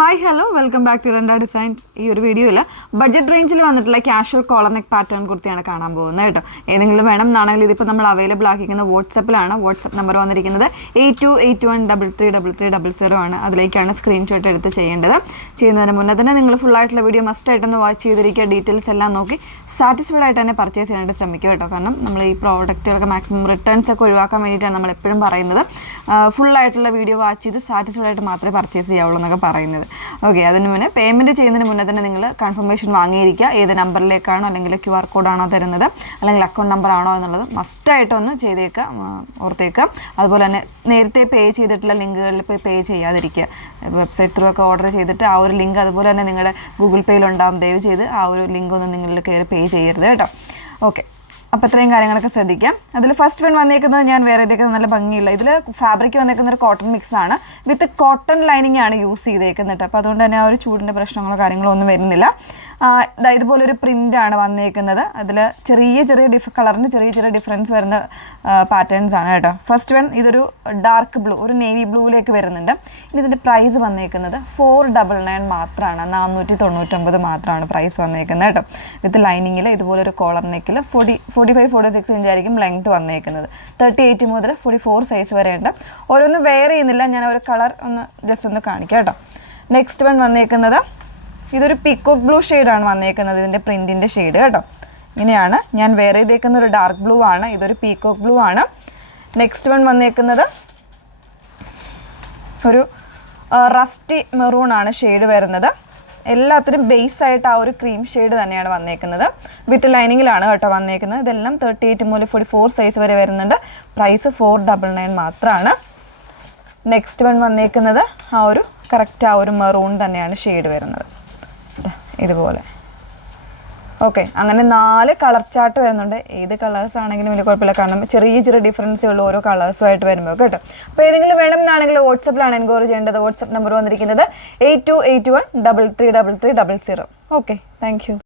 Hi hello welcome back to Renda Designs. ഈ ഒരു വീഡിയോയിൽ ബഡ്ജറ്റ് റേഞ്ചിൽ വന്നിട്ടുള്ള ക്യാഷ്വൽ കോളർ നെക്ക് പാറ്റേൺ കുർത്തിയാണ് കാണാൻ പോകുന്നത് കേട്ടോ. ഏതെങ്കിലും വേണം എന്നാണെങ്കിൽ ഇതിപ്പോൾ നമ്മൾ അവൈലബിൾ ആക്കിയിരിക്കുന്നത് വാട്സപ്പിലാണ്. വാട്സപ്പ് നമ്പർ വന്നിരിക്കുന്നത് 8281333300 ആണ്. അതിലേക്കാണ് സ്ക്രീൻഷോട്ട് എടുത്ത് ചെയ്യേണ്ടത്. ചെയ്യുന്നതിന് മുന്നേ തന്നെ നിങ്ങൾ ഫുള്ളായിട്ടുള്ള വീഡിയോ മസ്റ്റ് ആയിട്ടൊന്ന് വാച്ച് ചെയ്തിരിക്കുക. ഡീറ്റെയിൽസ് എല്ലാം നോക്കി സാറ്റിസ്ഫൈഡ് ആയിട്ട് തന്നെ പർച്ചേസ് ചെയ്യാനായിട്ട് ശ്രമിക്കുക കേട്ടോ. കാരണം നമ്മൾ ഈ പ്രോഡക്റ്റുകളൊക്കെ മാക്സിമം റിട്ടേൺസ് ഒക്കെ ഒഴിവാക്കാൻ വേണ്ടിയിട്ടാണ് നമ്മൾ എപ്പോഴും പറയുന്നത്. ഫുള്ളായിട്ടുള്ള വീഡിയോ വാച്ച് ചെയ്ത് സാറ്റിസ്ഫൈഡ് ആയിട്ട് മാത്രമേ പർച്ചേസ് ചെയ്യാവുള്ളൂ എന്നൊക്കെ പറയുന്നത്. ഓക്കെ, അതിന് മുന്നേ പേയ്മെൻറ്റ് ചെയ്യുന്നതിന് മുന്നേ തന്നെ നിങ്ങൾ കൺഫർമേഷൻ വാങ്ങിയിരിക്കുക. ഏത് നമ്പറിലേക്കാണോ അല്ലെങ്കിൽ QR കോഡാണോ തരുന്നത് അല്ലെങ്കിൽ അക്കൗണ്ട് നമ്പർ ആണോ എന്നുള്ളത് മസ്റ്റായിട്ടൊന്ന് ചെയ്തേക്കുക, ഓർത്തേക്കുക. അതുപോലെ തന്നെ നേരത്തെ പേ ചെയ്തിട്ടുള്ള ലിങ്കുകളിൽ പോയി പേ ചെയ്യാതിരിക്കുക. വെബ്സൈറ്റ് ത്രൂ ഒക്കെ ഓർഡർ ചെയ്തിട്ട് ആ ഒരു ലിങ്ക് അതുപോലെ തന്നെ നിങ്ങളുടെ ഗൂഗിൾ പേയിലുണ്ടാകും. ദയവ് ചെയ്ത് ആ ഒരു ലിങ്ക് ഒന്നും നിങ്ങളിൽ കയറി പേ ചെയ്യരുത് കേട്ടോ. ഓക്കെ, അപ്പോൾ ഇത്രയും കാര്യങ്ങളൊക്കെ ശ്രദ്ധിക്കാം. അതിൽ ഫസ്റ്റ് വൺ വന്നേക്കുന്നത് ഞാൻ വേറെ ഇതൊക്കെ നല്ല ഭംഗിയുള്ള ഇതിൽ ഫാബ്രിക് വന്നേക്കുന്ന ഒരു കോട്ടൺ മിക്സ് ആണ്. വിത്ത് കോട്ടൺ ലൈനിങ് ആണ് യൂസ് ചെയ്തേക്കുന്നത്. അപ്പോൾ അതുകൊണ്ട് തന്നെ ആ ഒരു ചൂടിൻ്റെ പ്രശ്നങ്ങളോ കാര്യങ്ങളോ ഒന്നും വരുന്നില്ല. ഇതുപോലൊരു പ്രിൻ്റാണ് വന്നേക്കുന്നത്. അതിൽ ചെറിയ കളറിന് ചെറിയ ഡിഫറൻസ് വരുന്ന പാറ്റേൺസ് ആണ് കേട്ടോ. ഫസ്റ്റ് വൺ ഇതൊരു ഡാർക്ക് ബ്ലൂ, ഒരു നേവി ബ്ലൂവിലേക്ക് വരുന്നുണ്ട്. ഇനി ഇതിൻ്റെ പ്രൈസ് വന്നേക്കുന്നത് 499 മാത്രമാണ്. 499 മാത്രമാണ് പ്രൈസ് വന്നേക്കുന്നത് കേട്ടോ. വിത്ത് ലൈനിങ്ങിൽ ഇതുപോലൊരു കോളർ നെക്കിൽ 45-46 ഇഞ്ചായിരിക്കും ലെങ്ത് വന്നേക്കുന്നത്. 38 മുതൽ 44 സൈസ് വരെ ഉണ്ട്. ഓരോന്നും വെയർ ചെയ്യുന്നില്ല, ഞാൻ ഒരു കളർ ഒന്ന് ജസ്റ്റ് ഒന്ന് കാണിക്കാം കേട്ടോ. നെക്സ്റ്റ് വൺ വന്നേക്കുന്നത് ഇതൊരു പീക്കോക്ക് ബ്ലൂ ഷെയ്ഡാണ് വന്നേക്കുന്നത്. ഇതിൻ്റെ പ്രിൻറ്റിൻ്റെ ഷെയ്ഡ് കേട്ടോ. ഇങ്ങനെയാണ് ഞാൻ വെയർ ചെയ്തേക്കുന്ന ഒരു ഡാർക്ക് ബ്ലൂ ആണ്. ഇതൊരു പീക്കോക്ക് ബ്ലൂ ആണ്. നെക്സ്റ്റ് വൺ വന്നേക്കുന്നത് ഒരു റസ്റ്റി മെറൂൺ ആണ് ഷെയ്ഡ് വരുന്നത്. എല്ലാത്തിനും ബേസ് ആയിട്ട് ആ ഒരു ക്രീം ഷെയ്ഡ് തന്നെയാണ് വന്നേക്കുന്നത്. വിത്ത് ലൈനിങ്ങിലാണ് കേട്ടോ വന്നേക്കുന്നത്. ഇതെല്ലാം 38 മുതൽ 44 സൈസ് വരെ വരുന്നുണ്ട്. പ്രൈസ് 499 മാത്രമാണ്. നെക്സ്റ്റ് വൺ വന്നേക്കുന്നത് ആ ഒരു കറക്റ്റ് ആ ഒരു മെറൂൺ തന്നെയാണ് ഷെയ്ഡ് വരുന്നത്, ഇതുപോലെ. ഓക്കെ, അങ്ങനെ 4 കളർ ചാർട്ട് വരുന്നുണ്ട്. ഏത് കളേഴ്സ് ആണെങ്കിലും വലിയ കുഴപ്പമില്ല, കാരണം ചെറിയ ഡിഫറൻസേ ഉള്ളൂ ഓരോ കളേഴ്സുമായിട്ട് വരുമ്പോൾ കേട്ടോ. അപ്പോൾ ഏതെങ്കിലും വേണം എന്നാണെങ്കിൽ വാട്സപ്പിലാണ് എൻക്വയറി ചെയ്യേണ്ടത്. വാട്സപ്പ് നമ്പർ വന്നിരിക്കുന്നത് 8281333300. Okay, thank you.